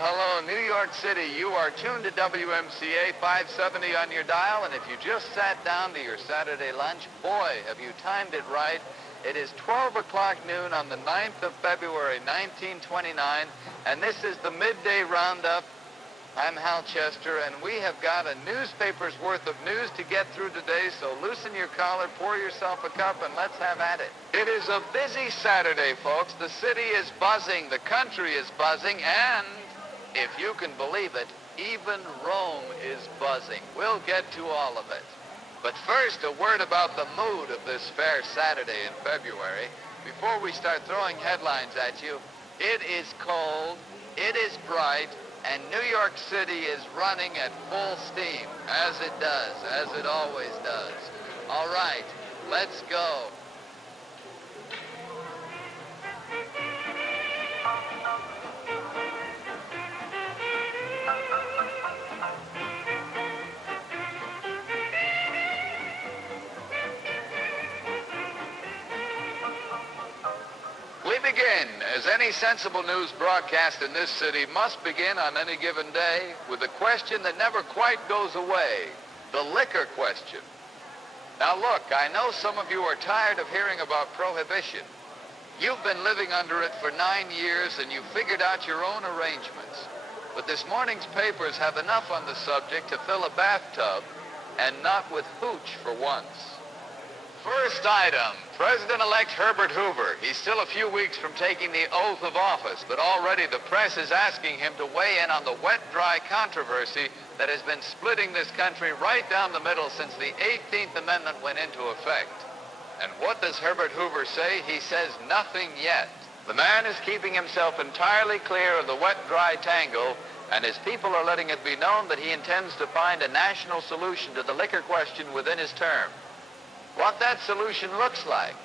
Hello, New York City. You are tuned to WMCA 570 on your dial, and if you just sat down to your Saturday lunch, boy, have you timed it right. It is 12 o'clock noon on the 9th of February, 1929, and this is the Midday Roundup. I'm Hal Chester, and we have got a newspaper's worth of news to get through today, so loosen your collar, pour yourself a cup, and let's have at it. It is a busy Saturday, folks. The city is buzzing, the country is buzzing, and if you can believe it, even Rome is buzzing. We'll get to all of it. But first, a word about the mood of this fair Saturday in February. Before we start throwing headlines at you, it is cold, it is bright, and New York City is running at full steam, as it does, as it always does. All right, let's go. Begin, as any sensible news broadcast in this city must begin on any given day, with a question that never quite goes away, the liquor question. Now look, I know some of you are tired of hearing about prohibition. You've been living under it for 9 years and you figured out your own arrangements. But this morning's papers have enough on the subject to fill a bathtub, and not with hooch for once. First item, President-elect Herbert Hoover. He's still a few weeks from taking the oath of office, but already the press is asking him to weigh in on the wet-dry controversy that has been splitting this country right down the middle since the 18th Amendment went into effect. And what does Herbert Hoover say? He says nothing yet. The man is keeping himself entirely clear of the wet-dry tangle, and his people are letting it be known that he intends to find a national solution to the liquor question within his term. What that solution looks like,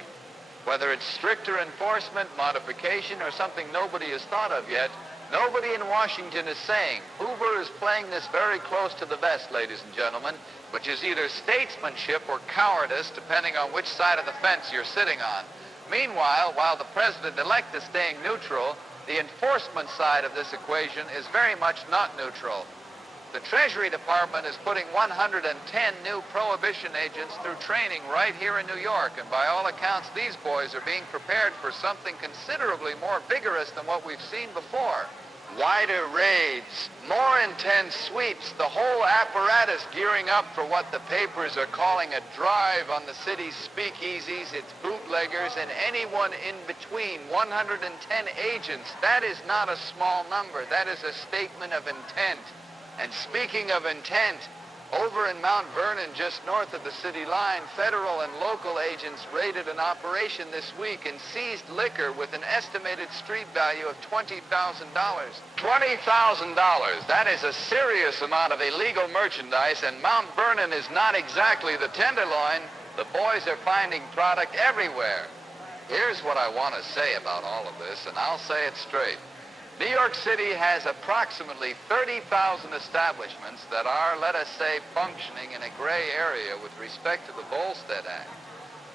whether it's stricter enforcement, modification, or something nobody has thought of yet, nobody in Washington is saying. Hoover is playing this very close to the vest, ladies and gentlemen, which is either statesmanship or cowardice, depending on which side of the fence you're sitting on. Meanwhile, while the president-elect is staying neutral, the enforcement side of this equation is very much not neutral. The Treasury Department is putting 110 new prohibition agents through training right here in New York, and by all accounts, these boys are being prepared for something considerably more vigorous than what we've seen before. Wider raids, more intense sweeps, the whole apparatus gearing up for what the papers are calling a drive on the city's speakeasies, its bootleggers, and anyone in between. 110 agents, that is not a small number. That is a statement of intent. And speaking of intent, over in Mount Vernon, just north of the city line, federal and local agents raided an operation this week and seized liquor with an estimated street value of $20,000. $20,000, that is a serious amount of illegal merchandise, and Mount Vernon is not exactly the Tenderloin. The boys are finding product everywhere. Here's what I want to say about all of this, and I'll say it straight. New York City has approximately 30,000 establishments that are, let us say, functioning in a gray area with respect to the Volstead Act.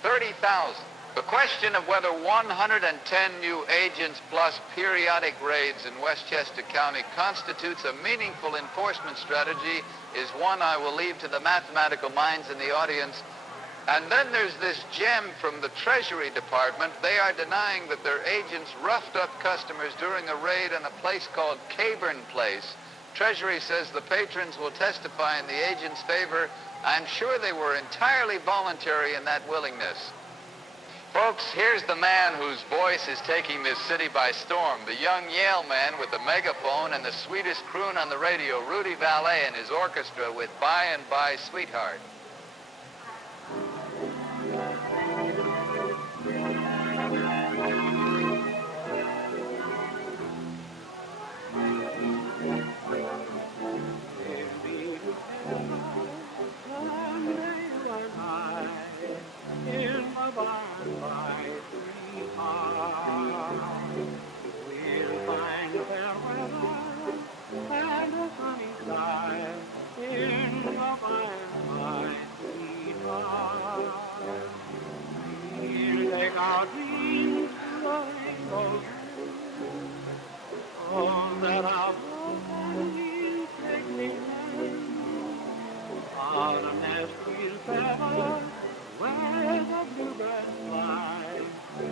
30,000. The question of whether 110 new agents plus periodic raids in Westchester County constitutes a meaningful enforcement strategy is one I will leave to the mathematical minds in the audience. And then there's this gem from the Treasury Department. They are denying that their agents roughed up customers during a raid on a place called Havana Place. Treasury says the patrons will testify in the agents' favor. I'm sure they were entirely voluntary in that willingness. Folks, here's the man whose voice is taking this city by storm, the young Yale man with the megaphone and the sweetest croon on the radio, Rudy Vallee and his orchestra with By and By Sweetheart. the rainbow oh, that I will take me on a Nashville feather where the bluebirds fly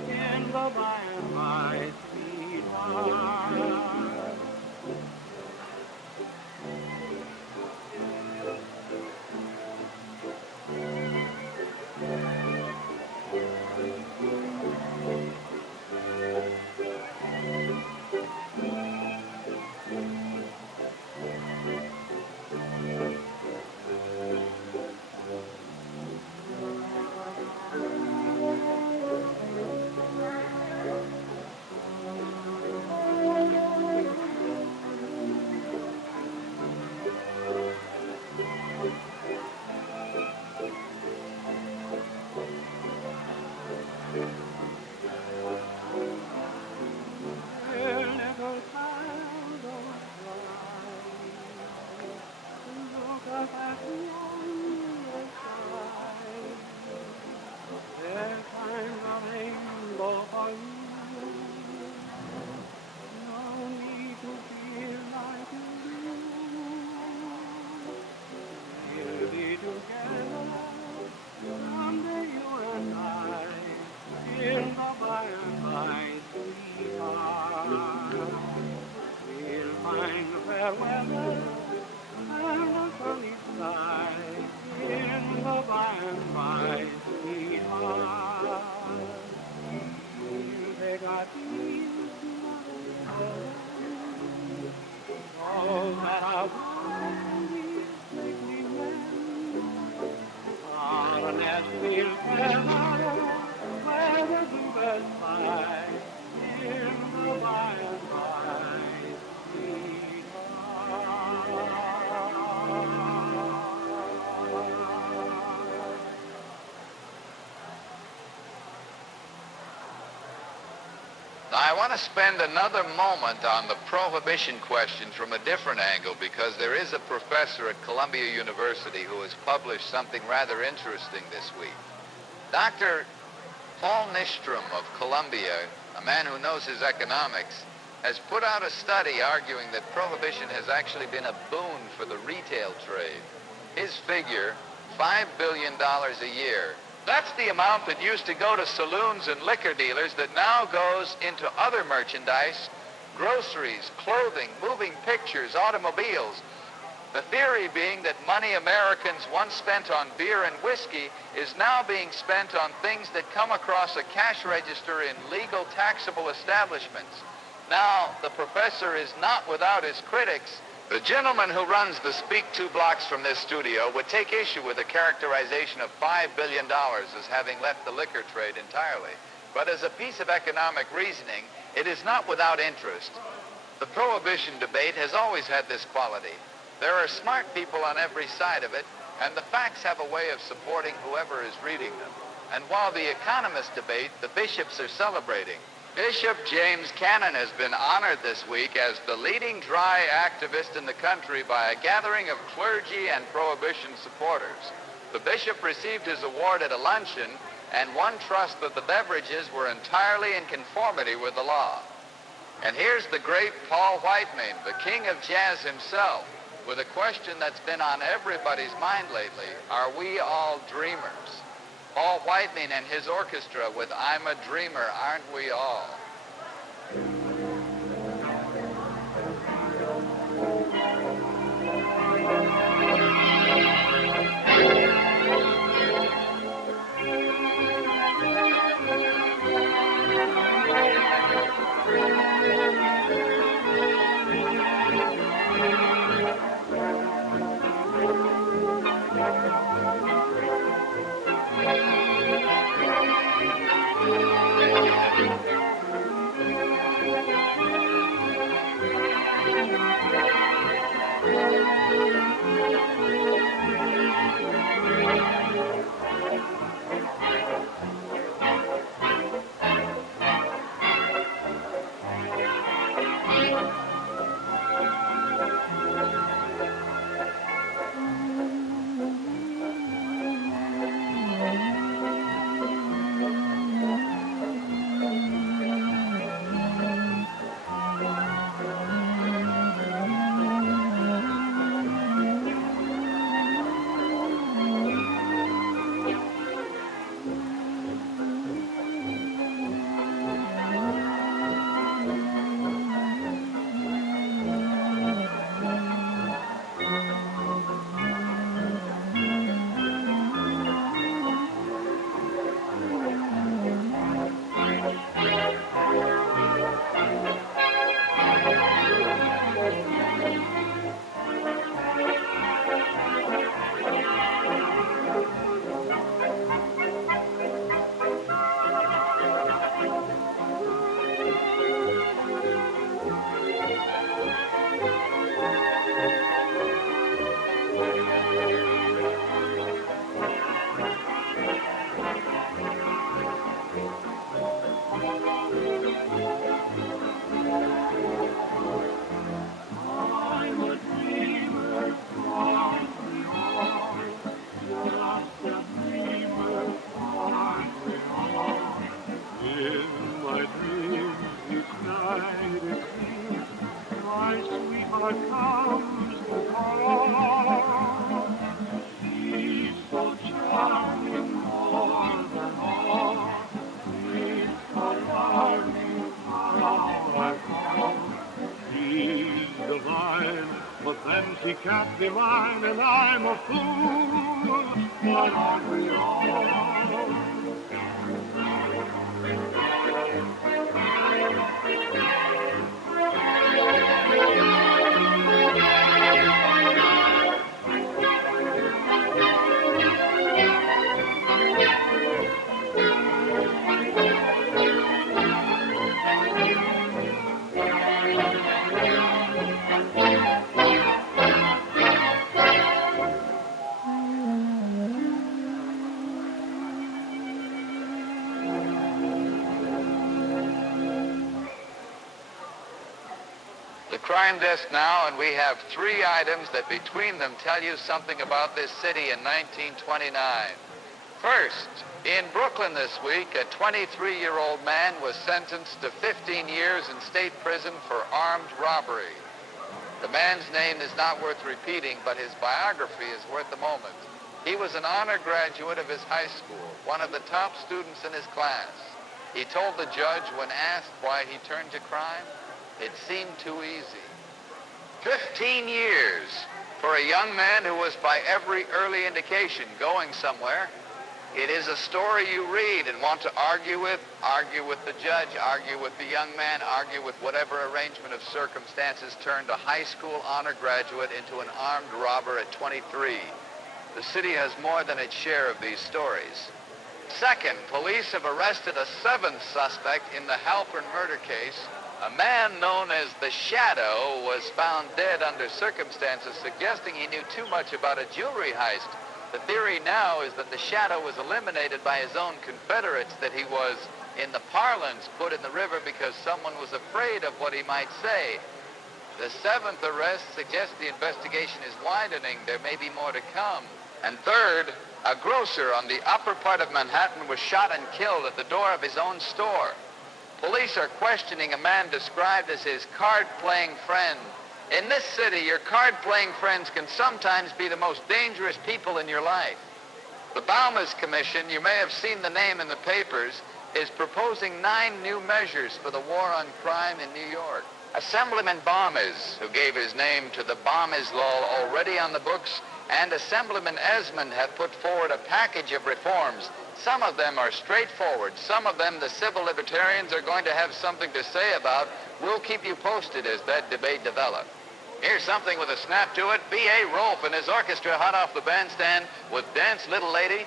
in the by and by, sweetheart. I want to spend another moment on the prohibition question from a different angle because there is a professor at Columbia University who has published something rather interesting this week. Dr. Paul Nystrom of Columbia, a man who knows his economics, has put out a study arguing that prohibition has actually been a boon for the retail trade. His figure, $5 billion a year. That's the amount that used to go to saloons and liquor dealers that now goes into other merchandise, groceries, clothing, moving pictures, automobiles. The theory being that money Americans once spent on beer and whiskey is now being spent on things that come across a cash register in legal taxable establishments. Now, the professor is not without his critics. The gentleman who runs the Speak 2 blocks from this studio would take issue with the characterization of $5 billion as having left the liquor trade entirely. But as a piece of economic reasoning, it is not without interest. The prohibition debate has always had this quality. There are smart people on every side of it, and the facts have a way of supporting whoever is reading them. And while the economist debate, the bishops are celebrating. Bishop James Cannon has been honored this week as the leading dry activist in the country by a gathering of clergy and prohibition supporters. The bishop received his award at a luncheon, and one trusts that the beverages were entirely in conformity with the law. And here's the great Paul Whiteman, the king of jazz himself, with a question that's been on everybody's mind lately. Are we all dreamers? Paul Whiteman and his orchestra with I'm a Dreamer, Aren't We All? dreams each night it seems my sweetheart comes to call. She's so charming more than all. She's so charming how I call. She's divine, but then she can't be mine, and I'm a fool, but aren't we all? Crime desk now, and we have three items that between them tell you something about this city in 1929. First, in Brooklyn this week, a 23-year-old man was sentenced to 15 years in state prison for armed robbery. The man's name is not worth repeating, but his biography is worth a moment. He was an honor graduate of his high school, one of the top students in his class. He told the judge when asked why he turned to crime, it seemed too easy. 15 years for a young man who was by every early indication going somewhere. It is a story you read and want to argue with the judge, argue with the young man, argue with whatever arrangement of circumstances turned a high school honor graduate into an armed robber at 23. The city has more than its share of these stories. Second, police have arrested a seventh suspect in the Halpern murder case. A man known as the Shadow was found dead under circumstances suggesting he knew too much about a jewelry heist. The theory now is that the Shadow was eliminated by his own Confederates, that he was, in the parlance, put in the river because someone was afraid of what he might say. The seventh arrest suggests the investigation is widening. There may be more to come. And third, a grocer on the upper part of Manhattan was shot and killed at the door of his own store. Police are questioning a man described as his card-playing friend. In this city, your card-playing friends can sometimes be the most dangerous people in your life. The Baumas Commission, you may have seen the name in the papers, is proposing 9 new measures for the war on crime in New York. Assemblyman Baumas, who gave his name to the Baumas law already on the books, and Assemblyman Esmond have put forward a package of reforms. Some of them are straightforward. Some of them the civil libertarians are going to have something to say about. We'll keep you posted as that debate develops. Here's something with a snap to it. B.A. Rolfe and his orchestra hot off the bandstand with Dance Little Lady.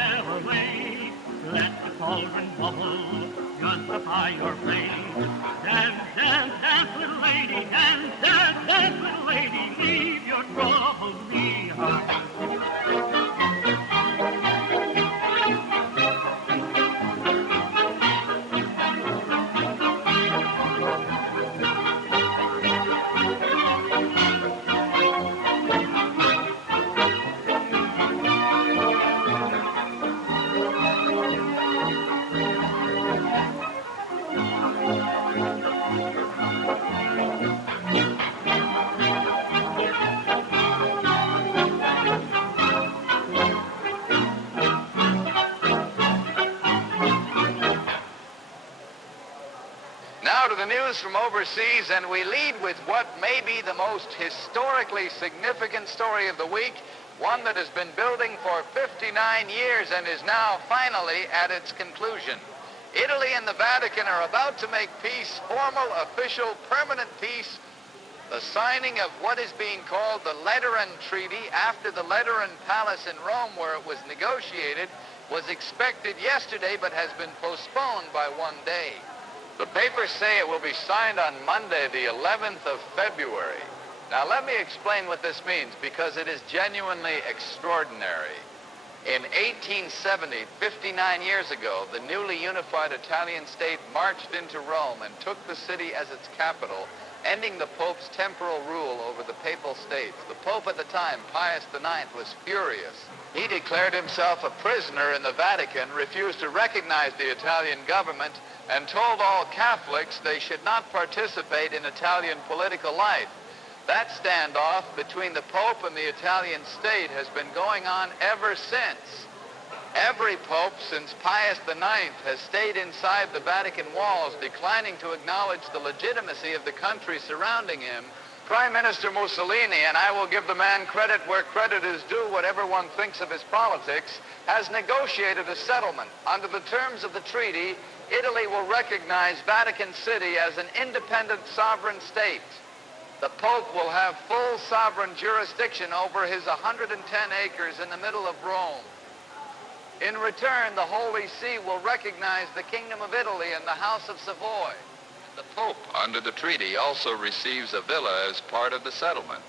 elevate. Let the cauldron bubble, justify your praise. Dance, dance, dance, little lady, dance, dance, dance, little lady, leave your troubles behind. Now to the news from overseas, and we lead with what may be the most historically significant story of the week, one that has been building for 59 years and is now finally at its conclusion. Italy and the Vatican are about to make peace, formal, official, permanent peace, the signing of what is being called the Lateran Treaty after the Lateran Palace in Rome, where it was negotiated, was expected yesterday but has been postponed by 1 day. The papers say it will be signed on Monday, the 11th of February. Now, let me explain what this means, because it is genuinely extraordinary. In 1870, 59 years ago, the newly unified Italian state marched into Rome and took the city as its capital, ending the Pope's temporal rule over the papal states. The Pope at the time, Pius IX, was furious. He declared himself a prisoner in the Vatican, refused to recognize the Italian government, and told all Catholics they should not participate in Italian political life. That standoff between the Pope and the Italian state has been going on ever since. Every Pope since Pius IX has stayed inside the Vatican walls, declining to acknowledge the legitimacy of the country surrounding him. Prime Minister Mussolini, and I will give the man credit where credit is due, whatever one thinks of his politics, has negotiated a settlement. Under the terms of the treaty, Italy will recognize Vatican City as an independent sovereign state. The Pope will have full sovereign jurisdiction over his 110 acres in the middle of Rome. In return, the Holy See will recognize the Kingdom of Italy and the House of Savoy. The Pope, under the treaty, also receives a villa as part of the settlement.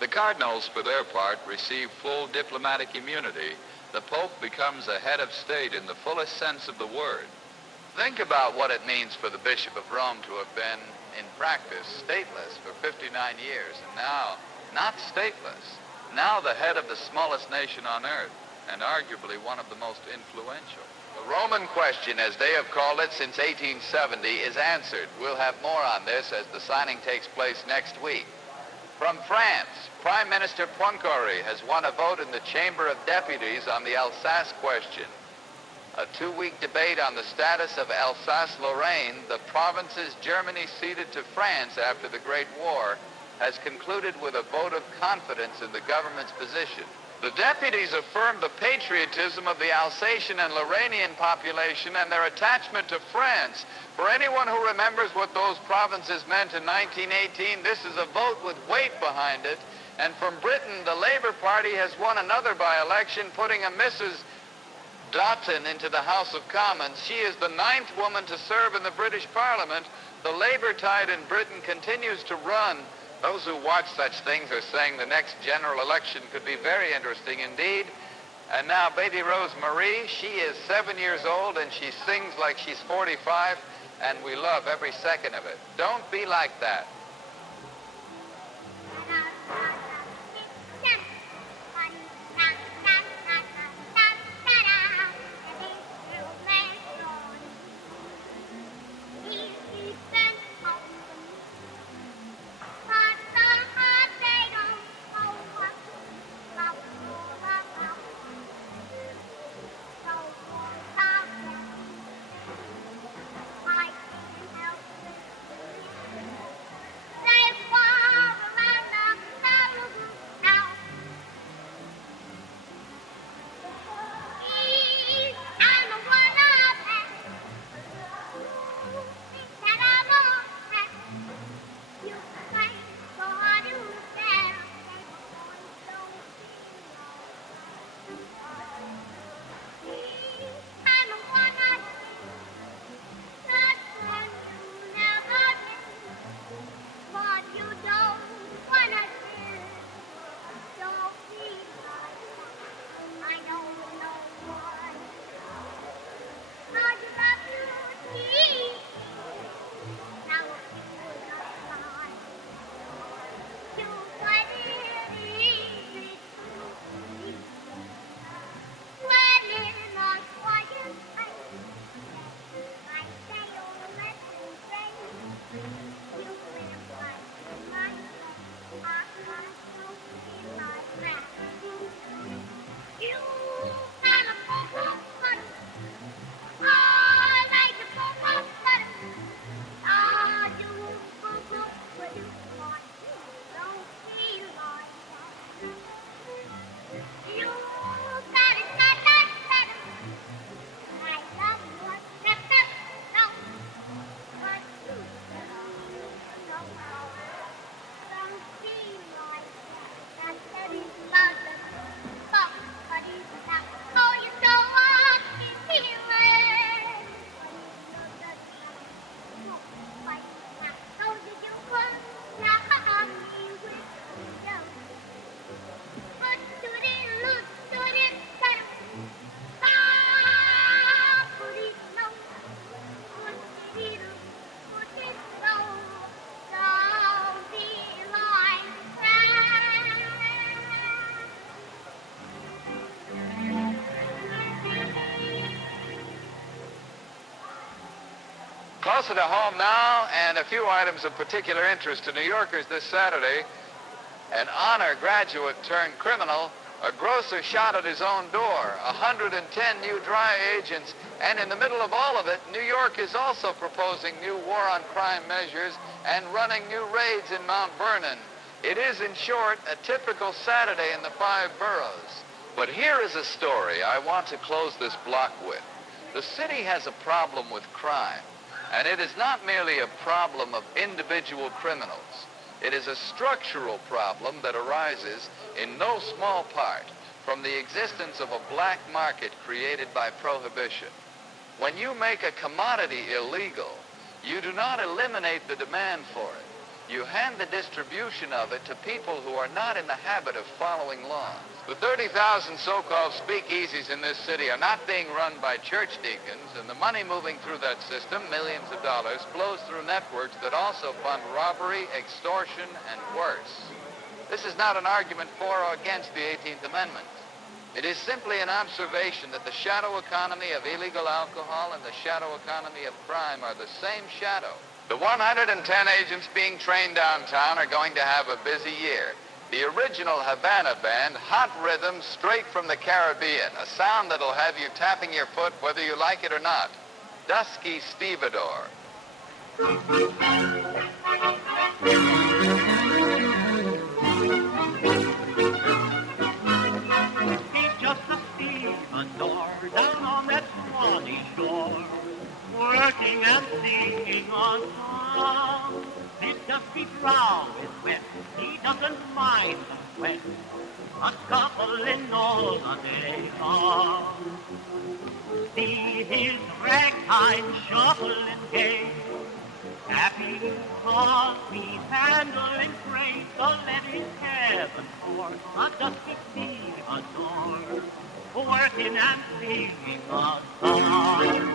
The cardinals, for their part, receive full diplomatic immunity. The Pope becomes a head of state in the fullest sense of the word. Think about what it means for the Bishop of Rome to have been, in practice, stateless for 59 years, and now not stateless. Now the head of the smallest nation on earth, and arguably one of the most influential. The Roman question, as they have called it since 1870, is answered. We'll have more on this as the signing takes place next week. From France, Prime Minister Poincaré has won a vote in the Chamber of Deputies on the Alsace question. A 2-week debate on the status of Alsace-Lorraine, the provinces Germany ceded to France after the Great War, has concluded with a vote of confidence in the government's position. The deputies affirmed the patriotism of the Alsatian and Lorrainian population and their attachment to France. For anyone who remembers what those provinces meant in 1918, this is a vote with weight behind it. And from Britain, the Labour Party has won another by-election, putting a Mrs. Dotton into the House of Commons. She is the 9th woman to serve in the British Parliament. The Labour tide in Britain continues to run. Those who watch such things are saying the next general election could be very interesting indeed. And now baby Rose Marie, she is 7 years old and she sings like she's 45, and we love every second of it. Don't be like that. Closer to home now, and a few items of particular interest to New Yorkers this Saturday. An honor graduate turned criminal, a grocer shot at his own door, 110 new dry agents, and in the middle of all of it, New York is also proposing new war on crime measures and running new raids in Mount Vernon. It is, in short, a typical Saturday in the 5 boroughs. But here is a story I want to close this block with. The city has a problem with crime, and it is not merely a problem of individual criminals. It is a structural problem that arises in no small part from the existence of a black market created by prohibition. When you make a commodity illegal, you do not eliminate the demand for it. You hand the distribution of it to people who are not in the habit of following laws. The 30,000 so-called speakeasies in this city are not being run by church deacons, and the money moving through that system, millions of dollars, flows through networks that also fund robbery, extortion, and worse. This is not an argument for or against the 18th Amendment. It is simply an observation that the shadow economy of illegal alcohol and the shadow economy of crime are the same shadow. The 110 agents being trained downtown are going to have a busy year. The original Havana band, hot rhythm straight from the Caribbean, a sound that'll have you tapping your foot whether you like it or not. Dusky stevedore. He's just a stevedore down on that swanny shore, working and singing a song. His dusty brow is wet, he doesn't mind the sweat, a scuffling all the day long. See his ragtime shuffling gay, happy cause he's handling freight, so let his heaven forth a dusty stevedore, working and singing a song.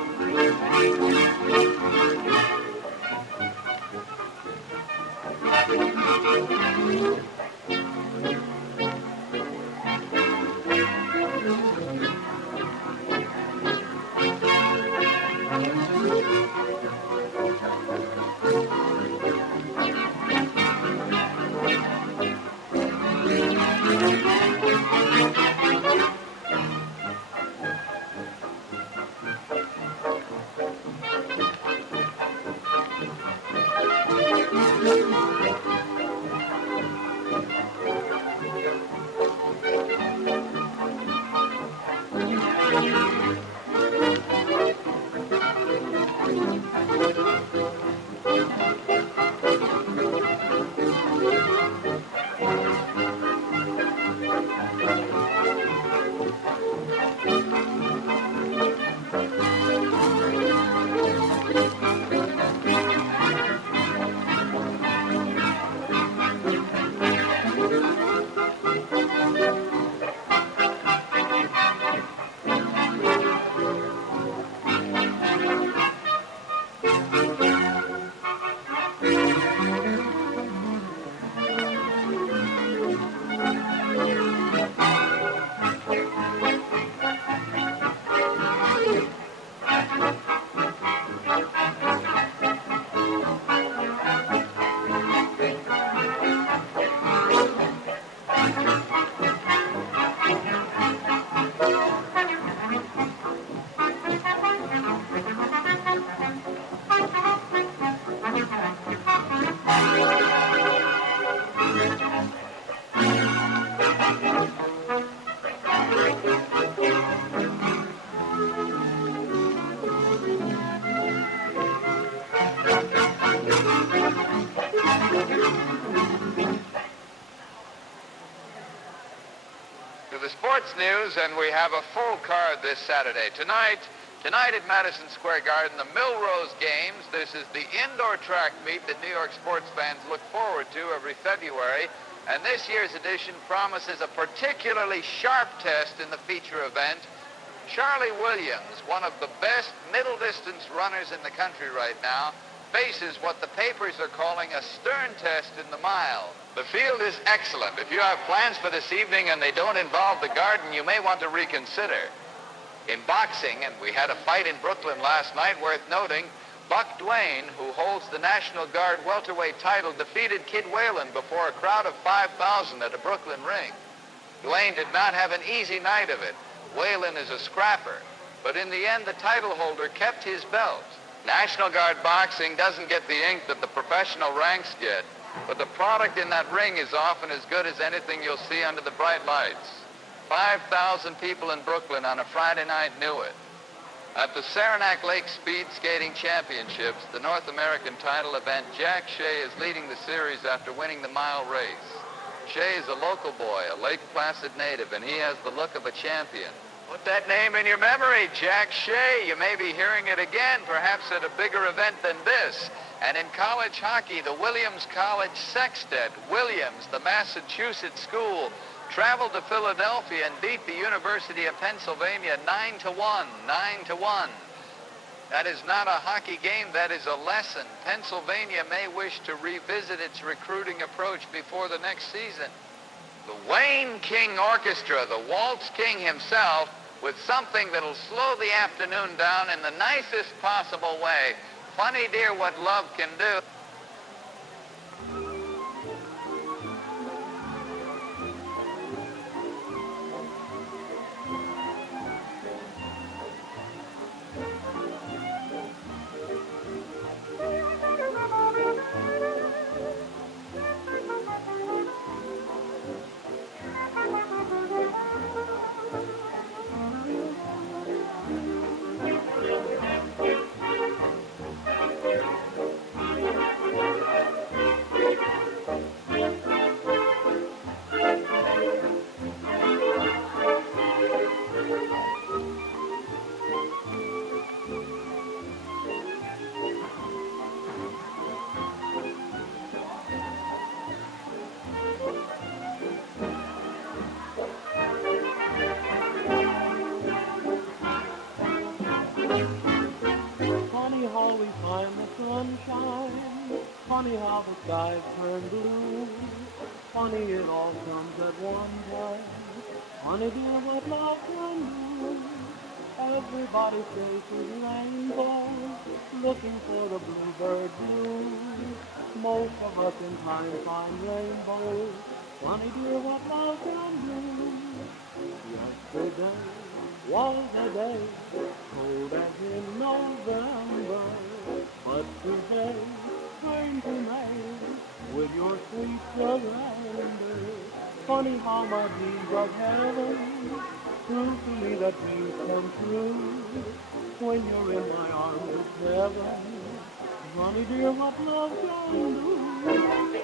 News, and we have a full card this Saturday. Tonight at Madison Square Garden, the Millrose Games. This is the indoor track meet that New York sports fans look forward to every February, and this year's edition promises a particularly sharp test in the feature event. Charlie Williams, one of the best middle distance runners in the country right now, faces what the papers are calling a stern test in the mile. The field is excellent. If you have plans for this evening and they don't involve the Garden, you may want to reconsider. In boxing, and we had a fight in Brooklyn last night worth noting, Buck Duane, who holds the National Guard welterweight title, defeated Kid Whalen before a crowd of 5,000 at a Brooklyn ring. Duane did not have an easy night of it. Whalen is a scrapper, but in the end, the title holder kept his belt. National Guard boxing doesn't get the ink that the professional ranks get, but the product in that ring is often as good as anything you'll see under the bright lights. 5,000 people in Brooklyn on a Friday night knew it. At the Saranac Lake Speed Skating Championships, the North American title event, Jack Shea is leading the series after winning the mile race. Shea is a local boy, a Lake Placid native, and he has the look of a champion. Put that name in your memory, Jack Shea. You may be hearing it again, perhaps at a bigger event than this. And in college hockey, the Williams College Sextet, Williams, the Massachusetts school, traveled to Philadelphia and beat the University of Pennsylvania 9-1, 9-1. That is not a hockey game, that is a lesson. Pennsylvania may wish to revisit its recruiting approach before the next season. The Wayne King Orchestra, the Waltz King himself, with something that'll slow the afternoon down in the nicest possible way. Funny, dear, what love can do. Funny how the skies turn blue. Funny it all comes at one time. Funny dear what love can do. Everybody chases rainbows, looking for the bluebird blue. Most of us in time find rainbows. Funny dear what love can do. Yesterday was a day cold as in November, but today turn to May with your sweet surrender. Funny how my dreams of heaven prove to me that dreams come true when you're in my arms, heaven. Funny dear what love can do.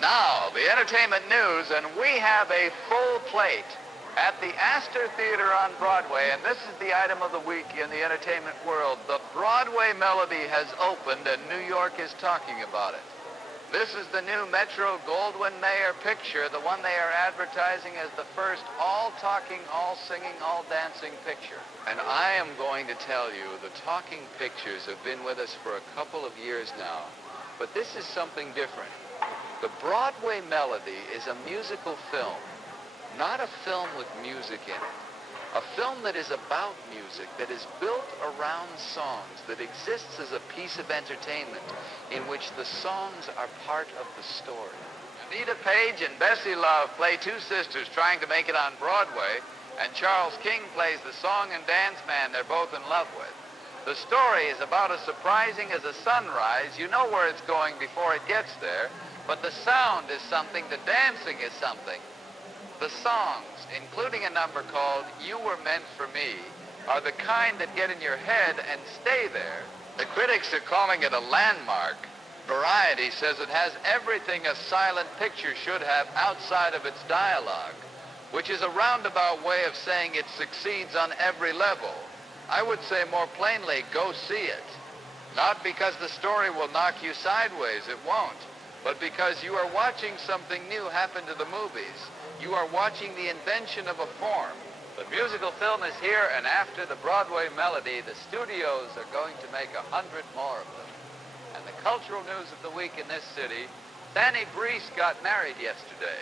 Now, the entertainment news, and we have a full plate at the Astor Theater on Broadway, and this is the item of the week in the entertainment world. The Broadway Melody has opened, and New York is talking about it. This is the new Metro Goldwyn Mayer picture, the one they are advertising as the first all-talking, all-singing, all-dancing picture. And I am going to tell you, the talking pictures have been with us for a couple of years now, but this is something different. The Broadway Melody is a musical film, not a film with music in it. A film that is about music, that is built around songs, that exists as a piece of entertainment in which the songs are part of the story. Anita Page and Bessie Love play two sisters trying to make it on Broadway, and Charles King plays the song and dance man they're both in love with. The story is about as surprising as a sunrise. You know where it's going before it gets there, but the sound is something, the dancing is something. The songs, including a number called You Were Meant for Me, are the kind that get in your head and stay there. The critics are calling it a landmark. Variety says it has everything a silent picture should have outside of its dialogue, which is a roundabout way of saying it succeeds on every level. I would say more plainly, go see it. Not because the story will knock you sideways, it won't, but because you are watching something new happen to the movies. You are watching the invention of a form. The musical film is here, and after the Broadway Melody, the studios are going to make 100 more of them. And the cultural news of the week in this city, Fannie Brice got married yesterday.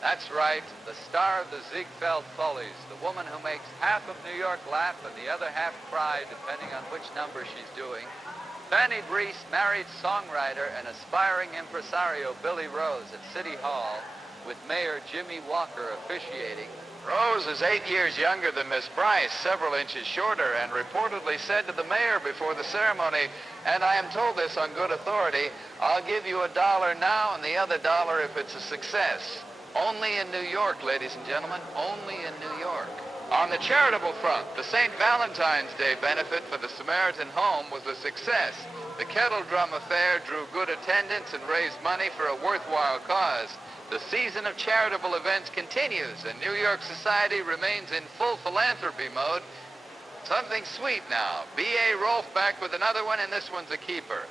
That's right, the star of the Ziegfeld Follies, the woman who makes half of New York laugh and the other half cry, depending on which number she's doing. Fannie Brice married songwriter and aspiring impresario Billy Rose at City Hall, with Mayor Jimmy Walker officiating. Rose is 8 years younger than Miss Brice, several inches shorter, and reportedly said to the mayor before the ceremony, and I am told this on good authority, I'll give you $1 now and the other $1 if it's a success. Only in New York, ladies and gentlemen, only in New York. On the charitable front, the St. Valentine's Day benefit for the Samaritan Home was a success. The Kettle Drum Affair drew good attendance and raised money for a worthwhile cause. The season of charitable events continues, and New York society remains in full philanthropy mode. Something sweet now. B.A. Rolfe back with another one, and this one's a keeper.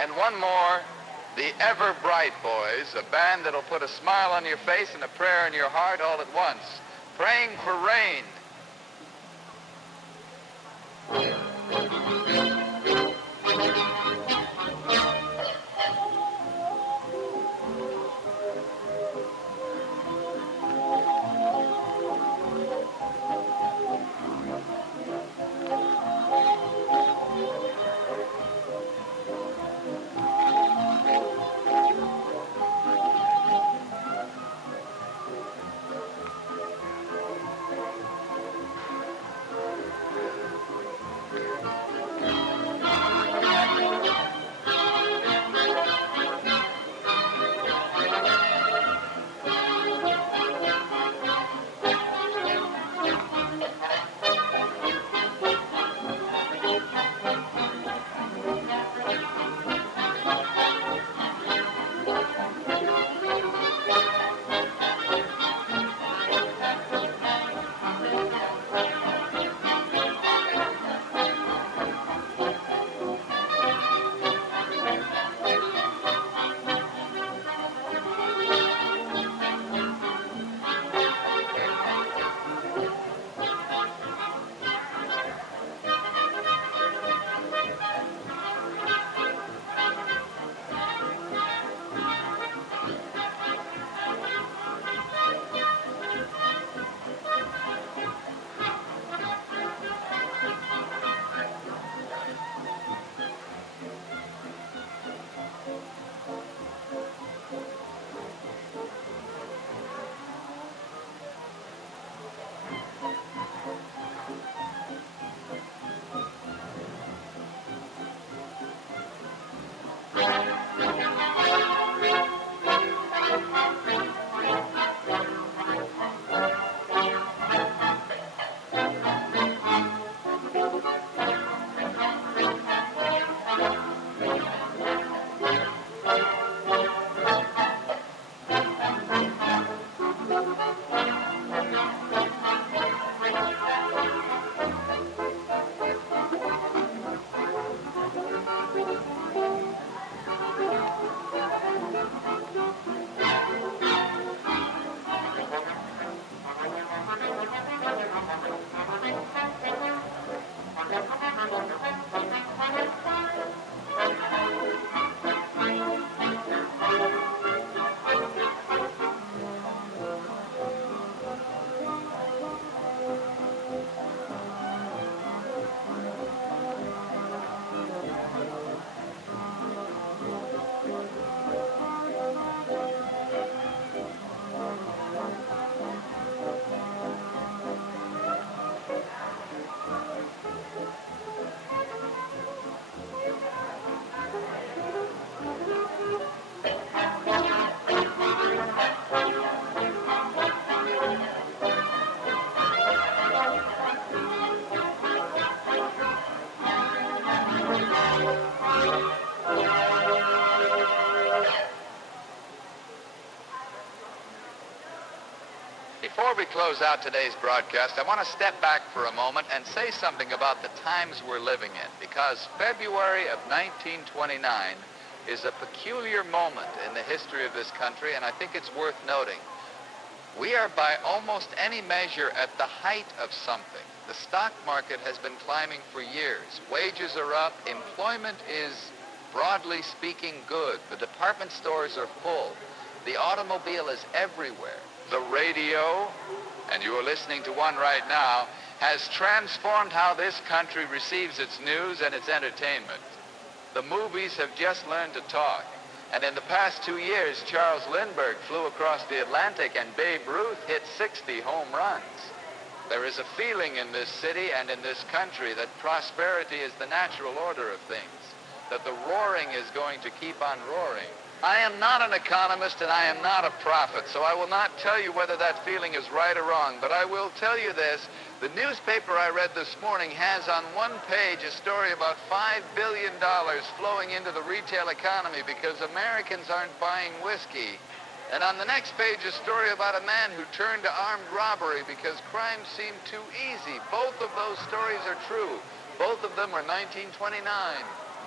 And one more, the Ever Bright Boys, a band that'll put a smile on your face and a prayer in your heart all at once. praying for rain. Before we close out today's broadcast, I want to step back for a moment and say something about the times we're living in, because February of 1929 is a peculiar moment in the history of this country, and I think it's worth noting. We are by almost any measure at the height of something. The stock market has been climbing for years. Wages are up. Employment is, broadly speaking, good. The department stores are full. The automobile is everywhere. The radio, and you are listening to one right now, has transformed how this country receives its news and its entertainment. The movies have just learned to talk. And in the past 2 years, Charles Lindbergh flew across the Atlantic and Babe Ruth hit 60 home runs. There is a feeling in this city and in this country that prosperity is the natural order of things, that the roaring is going to keep on roaring. I am not an economist and I am not a prophet, so I will not tell you whether that feeling is right or wrong, but I will tell you this. The newspaper I read this morning has on one page a story about $5 billion flowing into the retail economy because Americans aren't buying whiskey. And on the next page, a story about a man who turned to armed robbery because crime seemed too easy. Both of those stories are true. Both of them are 1929.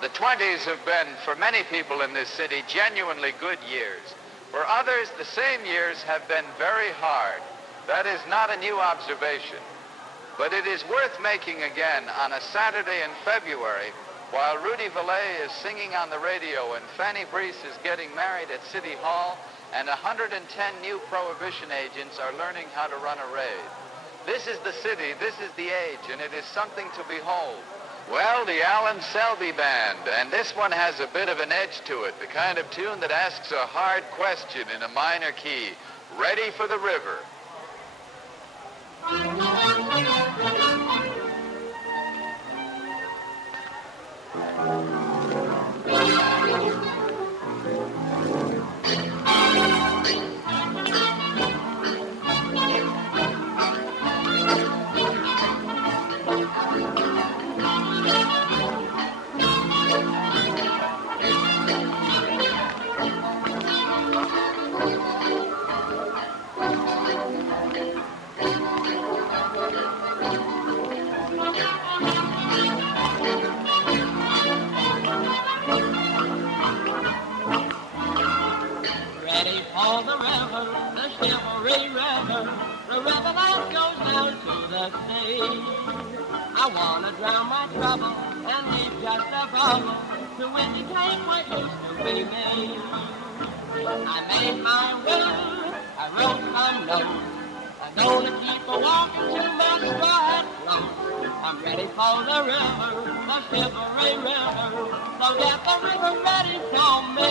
The 20s have been, for many people in this city, genuinely good years. For others, the same years have been very hard. That is not a new observation, but it is worth making again on a Saturday in February while Rudy Vallee is singing on the radio and Fannie Brice is getting married at City Hall and 110 new Prohibition agents are learning how to run a raid. This is the city, this is the age, and it is something to behold. Well, the Alan Selby Band, and this one has a bit of an edge to it, the kind of tune that asks a hard question in a minor key. Ready for the river. The river that goes down to the sea. I wanna drown my trouble and leave just a bubble to which you take what used to be me. I made my will, I wrote some notes. I'm gonna keep a walking till my straw hat floats. I'm ready for the river, the silvery river, so get the river ready for me.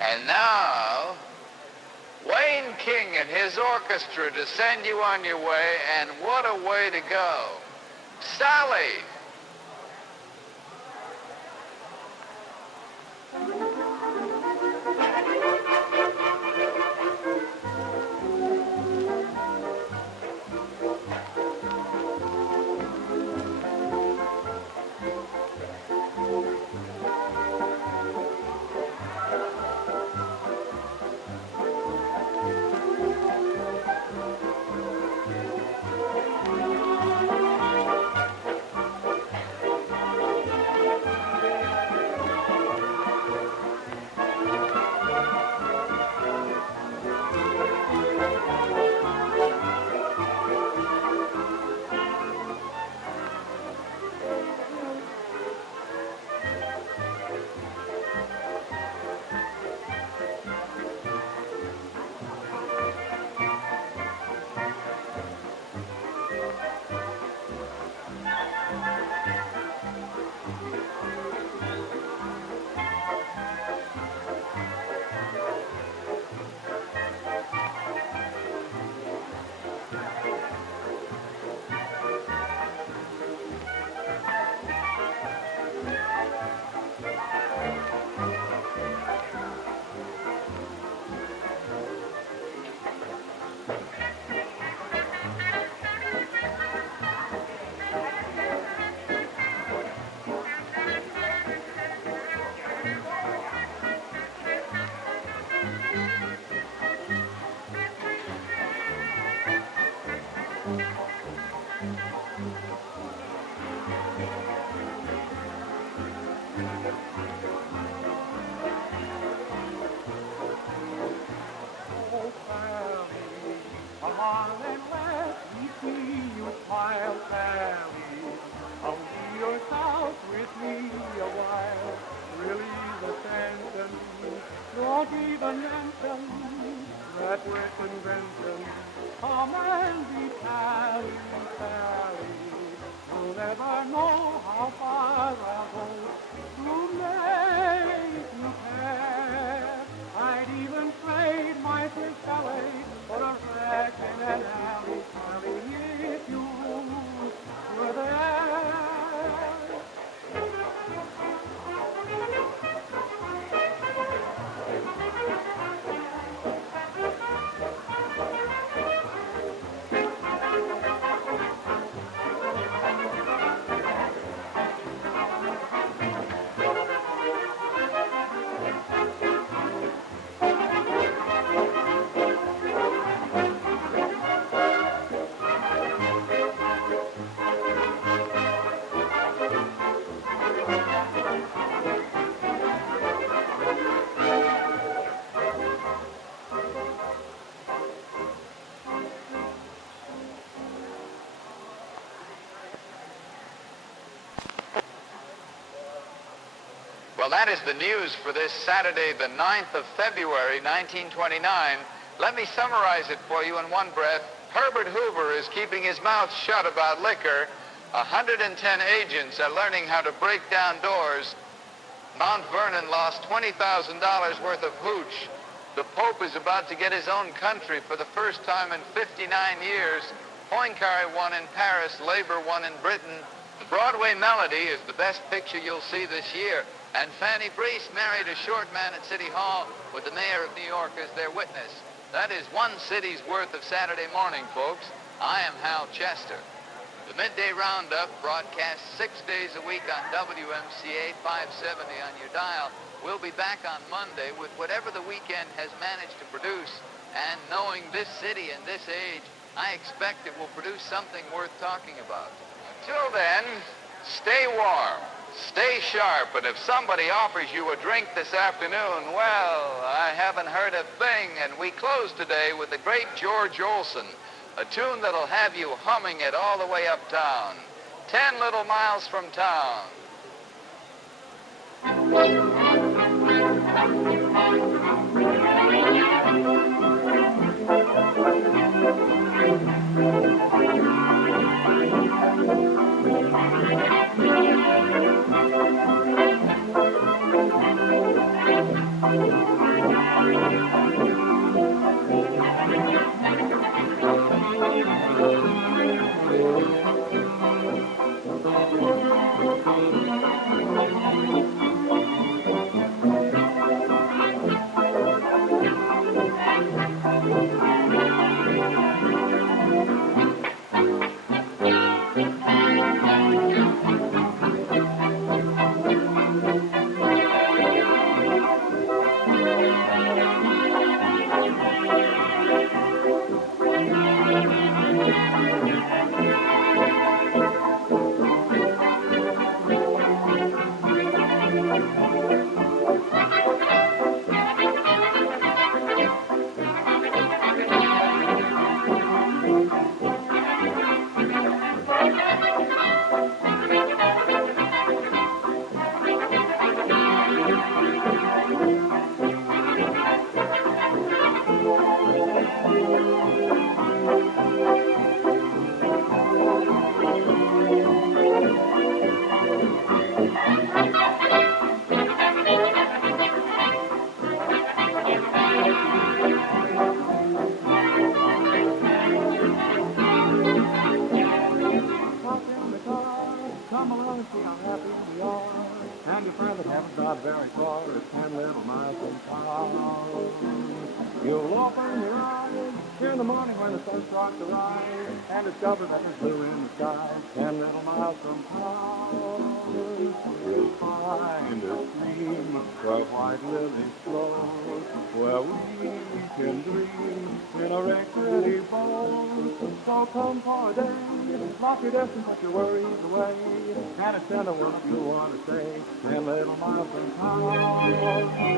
And now, Wayne King and his orchestra to send you on your way, and what a way to go. Sally! Well, that is the news for this Saturday, the 9th of February, 1929. Let me summarize it for you in one breath. Herbert Hoover is keeping his mouth shut about liquor. 110 agents are learning how to break down doors. Mount Vernon lost $20,000 worth of hooch. The Pope is about to get his own country for the first time in 59 years. Poincaré won in Paris, Labor won in Britain. The Broadway Melody is the best picture you'll see this year. And Fannie Brice married a short man at City Hall with the mayor of New York as their witness. That is one city's worth of Saturday morning, folks. I am Hal Chester. The Midday Roundup, broadcast 6 days a week on WMCA 570 on your dial. We'll be back on Monday with whatever the weekend has managed to produce. And knowing this city and this age, I expect it will produce something worth talking about. Until then, stay warm, stay sharp, and if somebody offers you a drink this afternoon, well, I haven't heard a thing. And we close today with the great George Olsen, a tune that'll have you humming it all the way uptown. 10 little miles from town. Come along, see how happy we are. And your friends that haven't got very far is 10 little miles from town. You'll open your eyes in the morning when the sun starts to rise and discover that there's blue in the sky. 10 little miles from town, you'll find a stream where white lilies flow, where we can dream in a red-pretty bowl. So come for a day, lock your desk and put your worries away, and it's 10 to 1 if you want to stay 10 little miles from town.